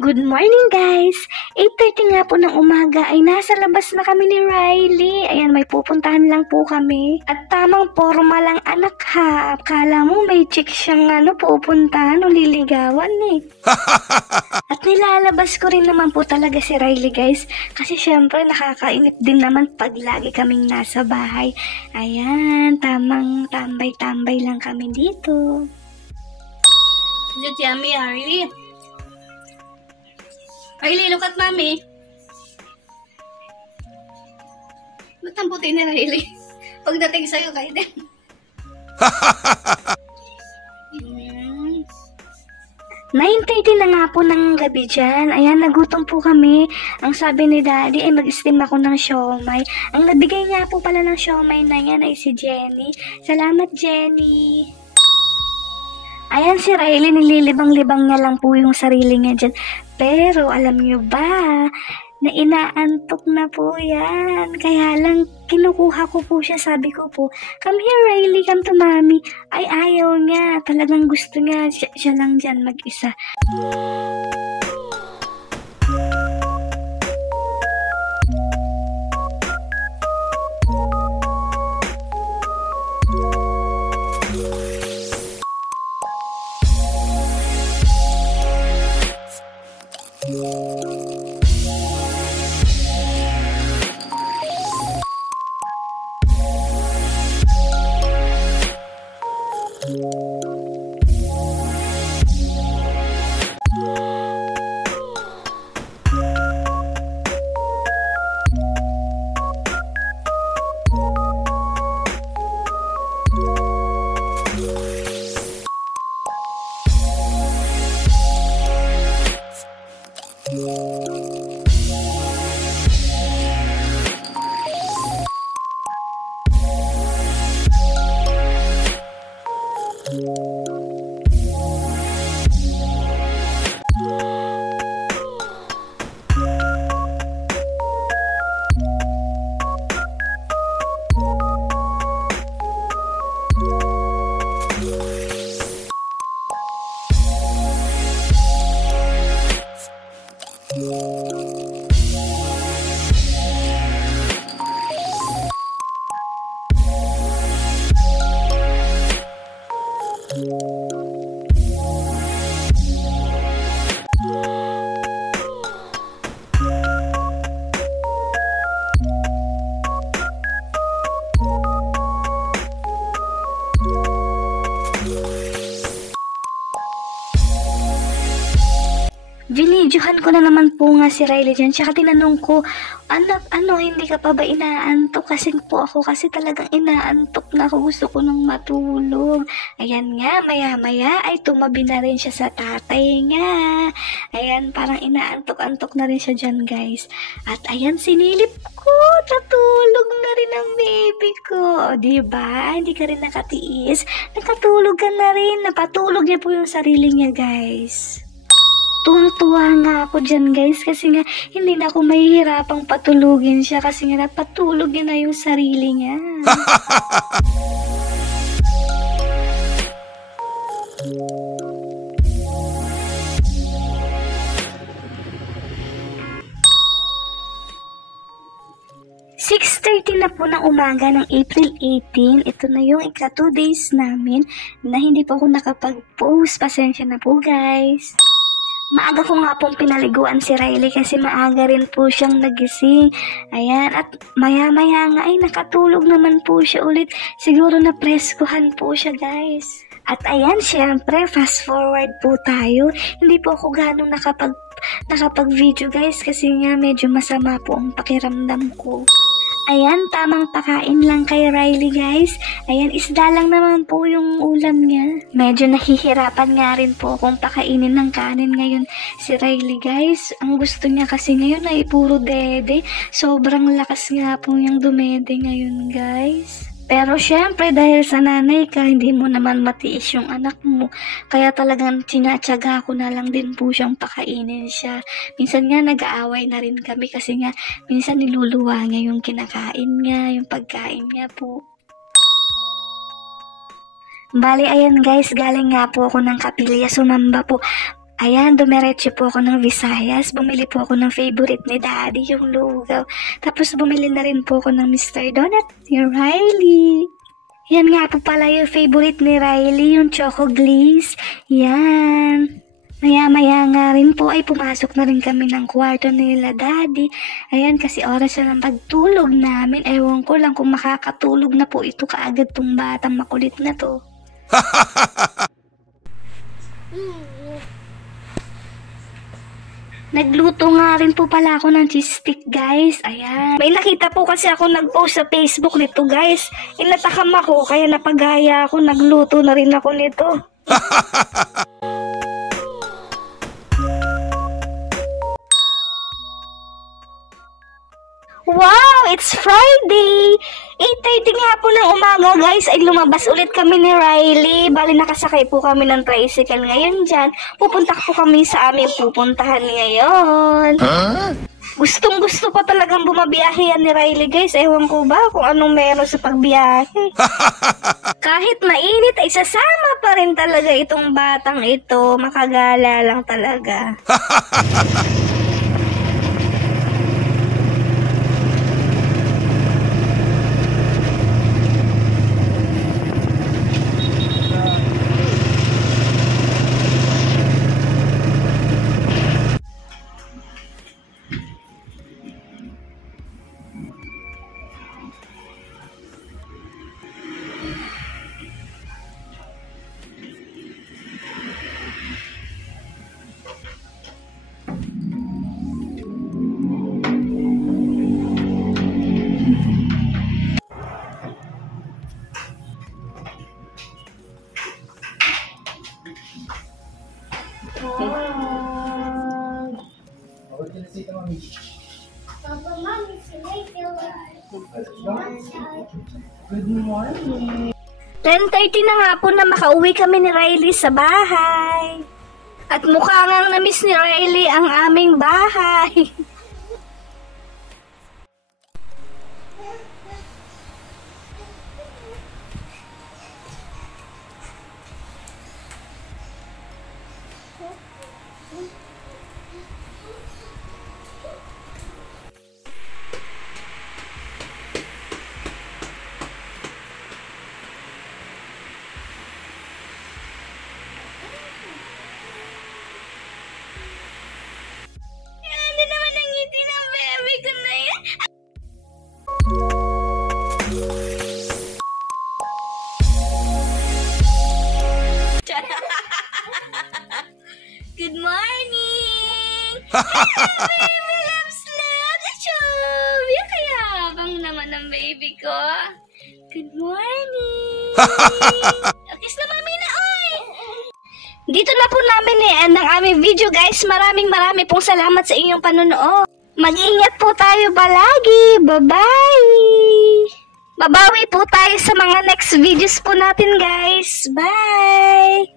Good morning guys! 8:30 nga po ng umaga ay nasa labas na kami ni Riley. Ayan, may pupuntahan lang po kami. At tamang formal lang anak ha. Akala mo may chick siyang pupuntahan o liligawan eh. At nilalabas ko rin naman po talaga si Riley guys. Kasi syempre nakakainip din naman pag lagi kaming nasa bahay. Ayan, tamang tambay-tambay lang kami dito. Yummy, Riley. Riley, look at mommy. Ba't ang puti ni Riley? Pagdating sa'yo, kayo din. 9:30 na nga po ng gabi dyan. Ayan, nagutom po kami. Ang sabi ni Daddy ay mag-steam ako ng siomay. Ang nabigay nga po pala ng siomay na yan ay si Jenny. Salamat, Jenny. Ayan si Riley, nililibang-libang niya lang po yung sarili niya dyan. Pero alam niyo ba, na inaantok na po yan. Kaya lang, kinukuha ko po siya, sabi ko po, come here Riley, come to mommy. Ay, ayaw niya. Talagang gusto niya, siya lang dyan mag-isa. Binidyohan ko na naman po nga si Riley dyan. Tsaka tinanong ko, anak, hindi ka pa ba inaantok? Kasi po ako, kasi talagang inaantok na ako. Gusto ko nang matulog. Ayan nga, maya-maya ay tumabi na rin siya sa tatay niya. Ayan, parang inaantok-antok na rin siya dyan, guys. At ayan, sinilip ko. Natulog na rin ang baby ko. O, diba? Hindi ka rin nakatiis. Nakatulog ka na rin. Napatulog niya po yung sarili niya, guys. Tuwang-tuwa nga ako dyan guys kasi nga hindi na ako mahihirapang patulugin siya kasi nga napatulog niya na yung sarili niya. (6:30) na po ng umaga ng April 18. Ito na yung ika 2 days namin na hindi po ako nakapag-post. Pasensya na po guys. Maaga ko nga pong pinaliguan si Riley kasi maaga rin po siyang nagising. Ayan, at maya-maya nga ay nakatulog naman po siya ulit. Siguro na preskuhan po siya guys. At ayan, syempre, fast forward po tayo. Hindi po ako ganong nakapag-video guys kasi nga medyo masama po ang pakiramdam ko. Ayan, tamang pakain lang kay Riley guys. Ayan, isda lang naman po yung ulam niya. Medyo nahihirapan nga rin po akong pakainin ng kanin ngayon si Riley guys. Ang gusto niya kasi ngayon ay puro dede. Sobrang lakas nga po yung dumede ngayon guys. Pero syempre dahil sa nanay ka, hindi mo naman matiis yung anak mo. Kaya talagang tinatsaga ko na lang din po siyang pakainin siya. Minsan nga nag-aaway na rin kami kasi nga minsan niluluwa niya yung kinakain niya, yung pagkain niya po. Bali, ayan guys, galing nga po ako ng kapilya, sumamba po. Ayan, dumiretso po ako ng Visayas. Bumili po ako ng favorite ni Daddy, yung lugaw. Tapos bumili na rin po ako ng Mr. Donut, yung Riley. Yan nga po pala yung favorite ni Riley, yung Choco Glaze. Yan. Maya-maya nga rin po ay pumasok na rin kami ng kwarto nila Daddy. Ayan, kasi oras na ng pagtulog namin. Ewan ko lang kung makakatulog na po ito kaagad tong batang makulit na to. Nagluto nga rin po pala ako ng cheese stick, guys. Ayan. May nakita po kasi ako nag-post sa Facebook nito, guys. Inatakam ako, kaya napagaya ako. Nagluto na rin ako nito. Wow! It's Friday! 8:30 nga po ng umaga, guys, ay lumabas ulit kami ni Riley. Bali, nakasakay po kami ng tricycle ngayon dyan. Pupunta po kami sa aming pupuntahan ngayon. Huh? Gustong-gusto pa talagang bumabiyahe yan ni Riley, guys. Ewan ko ba kung anong meron sa pagbiyahe. Kahit mainit, ay sasama pa rin talaga itong batang ito. Makagala lang talaga. Papa, Mommy, good morning. 10:30 na nga po na makauwi kami ni Riley sa bahay. At mukha ngang na-miss ni Riley ang aming bahay. Ano naman ang ngiti ng baby ko na yan? Good morning! Baby loves love! Achoo! Kaya habang naman ng baby ko. Good morning! Kiss na mami na, oy! Dito na po namin end ang aming video, guys. Maraming pong salamat sa inyong panonood. Mag-ingat po tayo palagi. Bye-bye! Babawi po tayo sa mga next videos po natin, guys. Bye!